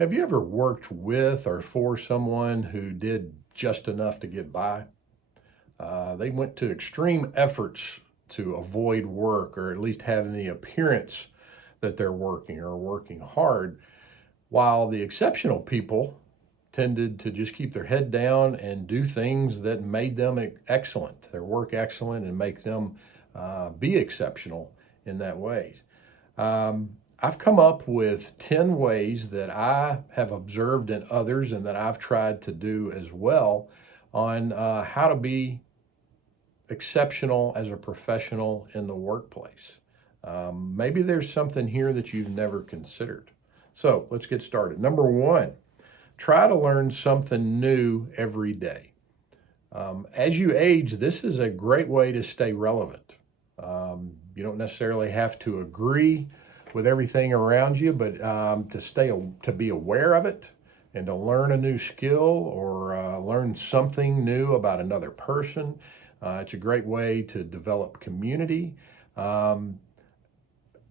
Have you ever worked with or for someone who did just enough to get by? They went to extreme efforts to avoid work or at least having the appearance that they're working or working hard, while the exceptional people tended to just keep their head down and do things that made them excellent, their work excellent, and make them be exceptional in that way. I've come up with 10 ways that I have observed in others and that I've tried to do as well on how to be exceptional as a professional in the workplace. Maybe there's something here that you've never considered. So let's get started. Number one, try to learn something new every day. As you age, this is a great way to stay relevant. You don't necessarily have to agree with everything around you, but to be aware of it and to learn a new skill or learn something new about another person. It's a great way to develop community. Um,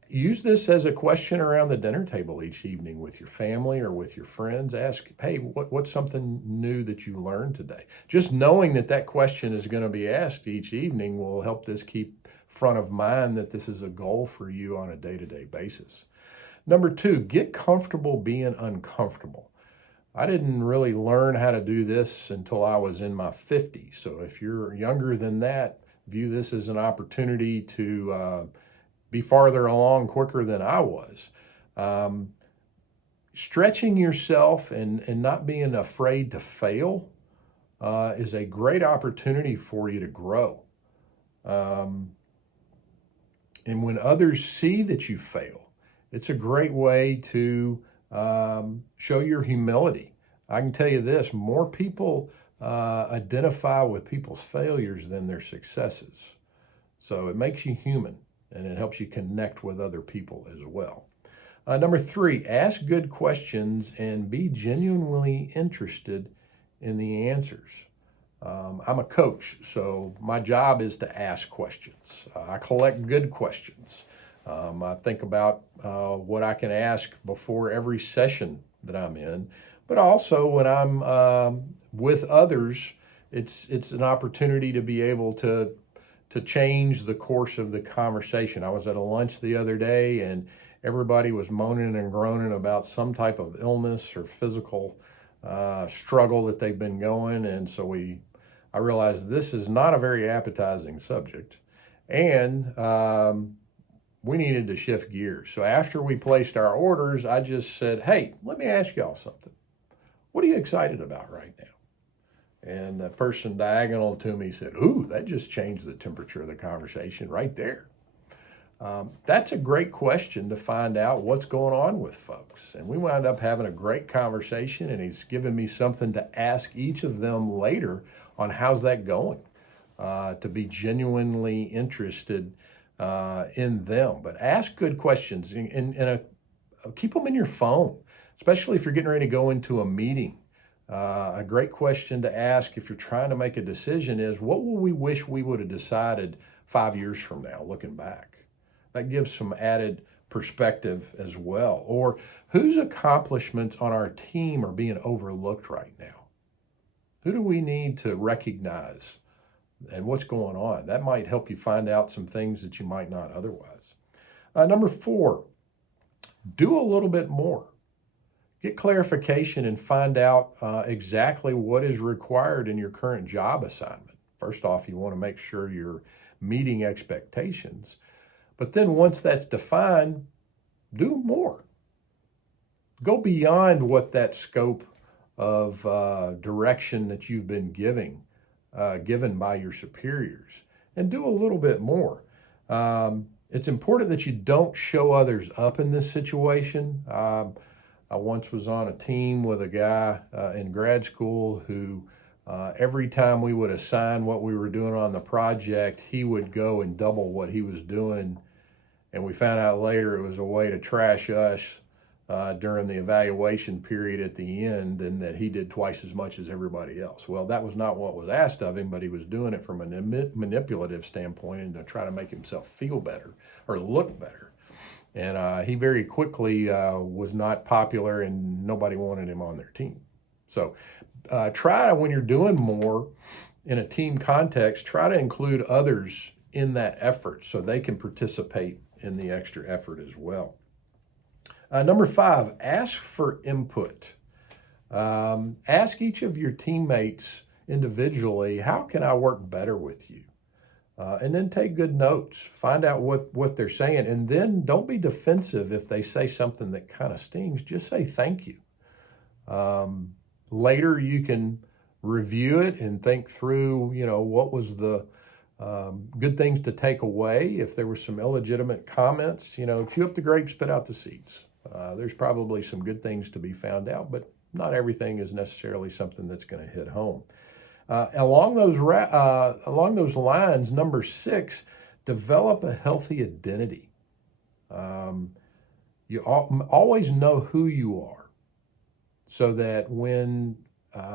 Use this as a question around the dinner table each evening with your family or with your friends. Ask, hey, what's something new that you learned today? Just knowing that that question is going to be asked each evening will help this keep front of mind that this is a goal for you on a day-to-day basis. Number two, get comfortable being uncomfortable. I didn't really learn how to do this until I was in my 50s. So if you're younger than that, view this as an opportunity to be farther along quicker than I was. Um, Stretching yourself and not being afraid to fail is a great opportunity for you to grow. Um, and when others see that you fail, it's a great way to show your humility. I can tell you this, more people identify with people's failures than their successes. So it makes you human and it helps you connect with other people as well. Number three, ask good questions and be genuinely interested in the answers. I'm a coach, so my job is to ask questions. I collect good questions. I think about what I can ask before every session that I'm in, but also when I'm with others, it's an opportunity to be able to change the course of the conversation. I was at a lunch the other day and everybody was moaning and groaning about some type of illness or physical struggle that they've been going. And so I realized this is not a very appetizing subject. And we needed to shift gears. So after we placed our orders, I just said, hey, let me ask y'all something. What are you excited about right now? And the person diagonal to me said, ooh, that just changed the temperature of the conversation right there. That's a great question to find out what's going on with folks. And we wound up having a great conversation, and he's given me something to ask each of them later on how's that going, to be genuinely interested in them. But ask good questions and keep them in your phone, especially if you're getting ready to go into a meeting. A great question to ask if you're trying to make a decision is, what will we wish we would have decided 5 years from now, looking back? That gives some added perspective as well. Or whose accomplishments on our team are being overlooked right now? Who do we need to recognize and what's going on? That might help you find out some things that you might not otherwise. Number four, do a little bit more. Get clarification and find out exactly what is required in your current job assignment. First off, you want to make sure you're meeting expectations. But then once that's defined, do more. Go beyond what that scope of direction that you've been given by your superiors, and do a little bit more. It's important that you don't show others up in this situation. I once was on a team with a guy in grad school who every time we would assign what we were doing on the project, he would go and double what he was doing. And we found out later it was a way to trash us during the evaluation period at the end, and that he did twice as much as everybody else. Well, that was not what was asked of him, but he was doing it from a manipulative standpoint and to try to make himself feel better or look better. And he very quickly was not popular, and nobody wanted him on their team. So try, when you're doing more in a team context, try to include others in that effort so they can participate in the extra effort as well. Number 5, ask for input. Ask each of your teammates individually, how can I work better with you? And then take good notes, find out what they're saying, and then don't be defensive if they say something that kind of stings. Just say thank you. Later, you can review it and think through, what was the good things to take away. If there were some illegitimate comments, chew up the grapes, spit out the seeds. There's probably some good things to be found out, but not everything is necessarily something that's going to hit home. Along those lines, number 6, develop a healthy identity. You always know who you are, so that when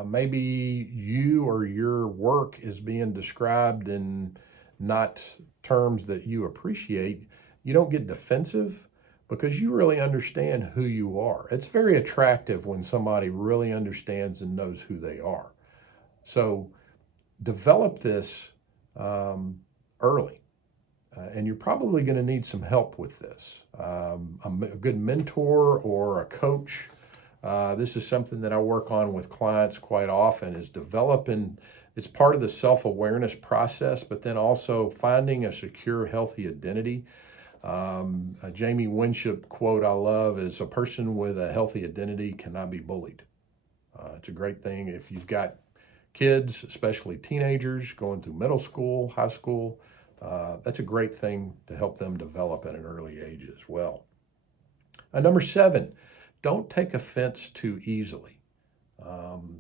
maybe you or your work is being described in not terms that you appreciate, you don't get defensive, because you really understand who you are. It's very attractive when somebody really understands and knows who they are. So develop this early. And you're probably going to need some help with this. A good mentor or a coach. This is something that I work on with clients quite often, is developing. It's part of the self-awareness process, but then also finding a secure, healthy identity. A Jamie Winship quote I love is, "A person with a healthy identity cannot be bullied." It's a great thing if you've got kids, especially teenagers going through middle school, high school. That's a great thing to help them develop at an early age as well. Number 7, don't take offense too easily.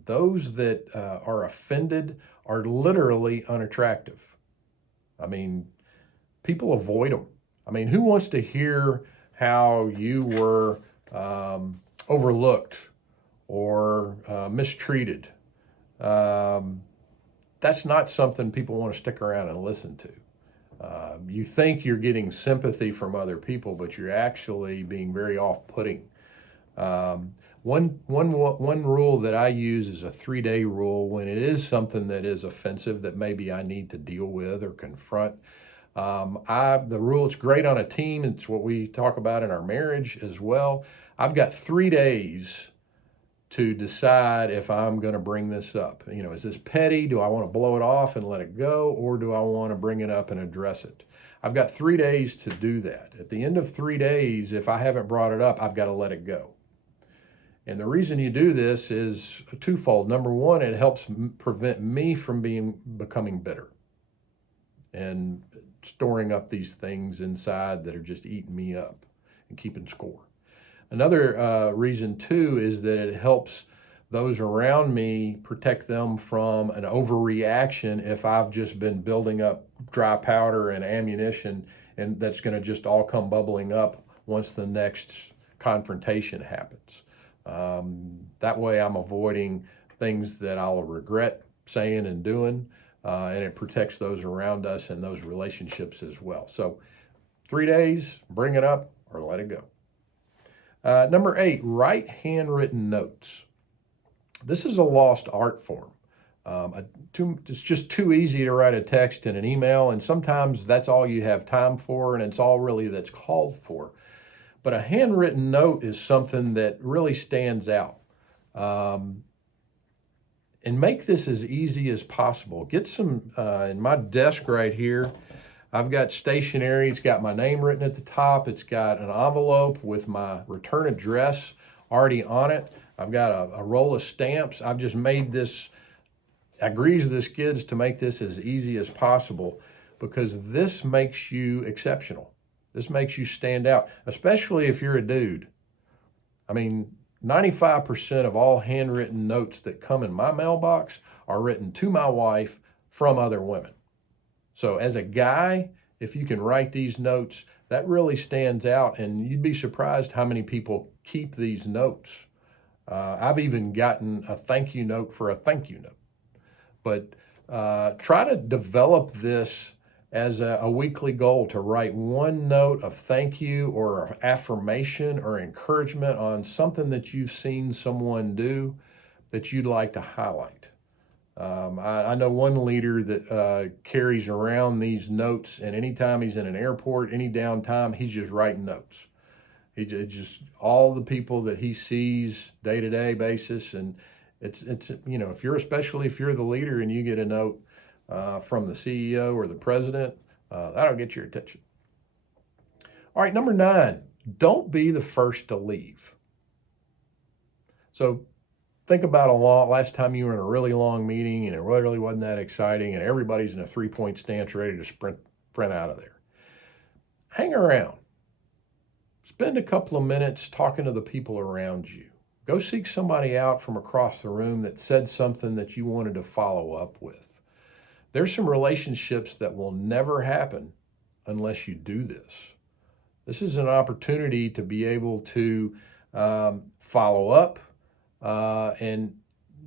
Those that are offended are literally unattractive. I mean, people avoid them. I mean, who wants to hear how you were overlooked or mistreated? That's not something people want to stick around and listen to. You think you're getting sympathy from other people, but you're actually being very off-putting. One rule that I use is a 3-day rule. When it is something that is offensive that maybe I need to deal with or confront, the rule, it's great on a team. It's what we talk about in our marriage as well. I've got 3 days to decide if I'm going to bring this up. Is this petty? Do I want to blow it off and let it go? Or do I want to bring it up and address it? I've got 3 days to do that. At the end of 3 days, if I haven't brought it up, I've got to let it go. And the reason you do this is twofold. Number 1, it helps prevent me from becoming bitter and storing up these things inside that are just eating me up and keeping score. Another reason too is that it helps those around me, protect them from an overreaction if I've just been building up dry powder and ammunition, and that's going to just all come bubbling up once the next confrontation happens. That way I'm avoiding things that I'll regret saying and doing, and it protects those around us and those relationships as well. So 3 days, bring it up or let it go. Number 8, write handwritten notes. This is a lost art form. It's just too easy to write a text in an email, and sometimes that's all you have time for, and it's all really that's called for. But a handwritten note is something that really stands out. And make this as easy as possible. Get some, in my desk right here, I've got stationery. It's got my name written at the top. It's got an envelope with my return address already on it. I've got a roll of stamps. I've just made this, I agreed to the skids to make this as easy as possible, because this makes you exceptional. This makes you stand out, especially if you're a dude. I mean, 95% of all handwritten notes that come in my mailbox are written to my wife from other women. So as a guy, if you can write these notes, that really stands out, and you'd be surprised how many people keep these notes. I've even gotten a thank you note for a thank you note. But try to develop this as a weekly goal to write one note of thank you or affirmation or encouragement on something that you've seen someone do that you'd like to highlight. I know one leader that carries around these notes, and anytime he's in an airport, any downtime, he's just writing notes. He just all the people that he sees day to day basis, and it's if you're especially if you're the leader and you get a note from the CEO or the president, that'll get your attention. All right, number 9, don't be the first to leave. So think about last time you were in a really long meeting and it really wasn't that exciting and everybody's in a 3-point stance ready to sprint out of there. Hang around. Spend a couple of minutes talking to the people around you. Go seek somebody out from across the room that said something that you wanted to follow up with. There's some relationships that will never happen unless you do this. This is an opportunity to be able to follow up, and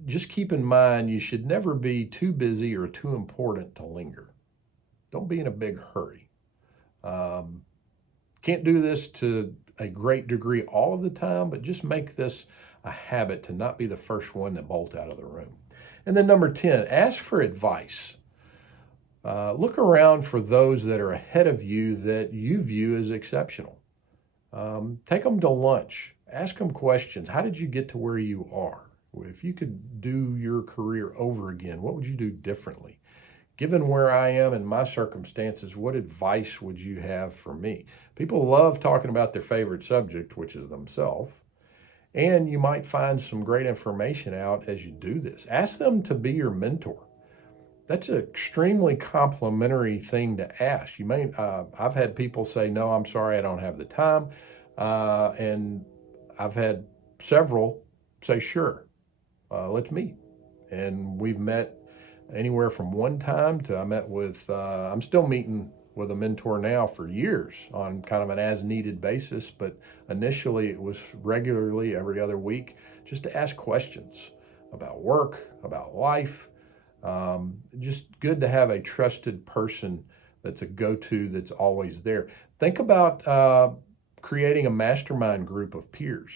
just keep in mind you should never be too busy or too important to linger. Don't be in a big hurry. Can't do this to a great degree all of the time, but just make this a habit to not be the first one to bolt out of the room. And then number 10, ask for advice. Look around for those that are ahead of you that you view as exceptional. Take them to lunch. Ask them questions. How did you get to where you are? If you could do your career over again, what would you do differently? Given where I am in my circumstances, what advice would you have for me? People love talking about their favorite subject, which is themselves. And you might find some great information out as you do this. Ask them to be your mentor. That's an extremely complimentary thing to ask. I've had people say, no, I'm sorry, I don't have the time. And I've had several say, sure, let's meet. And we've met anywhere from one time to I'm still meeting with a mentor now for years on kind of an as needed basis. But initially it was regularly every other week just to ask questions about work, about life. Just good to have a trusted person that's a go-to that's always there. Think about creating a mastermind group of peers,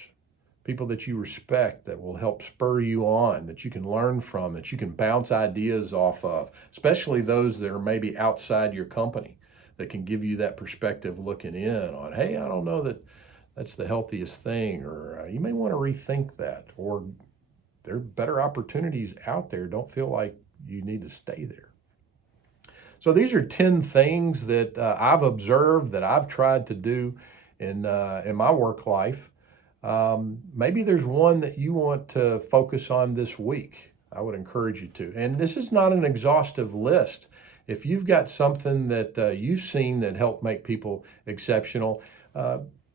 people that you respect that will help spur you on, that you can learn from, that you can bounce ideas off of, especially those that are maybe outside your company that can give you that perspective looking in on, hey, I don't know that that's the healthiest thing, or you may want to rethink that, or there are better opportunities out there. Don't feel like you need to stay there. So these are 10 things that I've observed that I've tried to do in my work life. Maybe there's one that you want to focus on this week. I would encourage you to. And this is not an exhaustive list. If you've got something that you've seen that helped make people exceptional,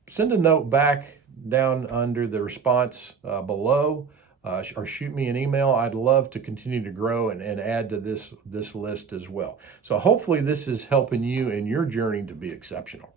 send a note back down under the response below. Or shoot me an email. I'd love to continue to grow and add to this list as well. So hopefully this is helping you in your journey to be exceptional.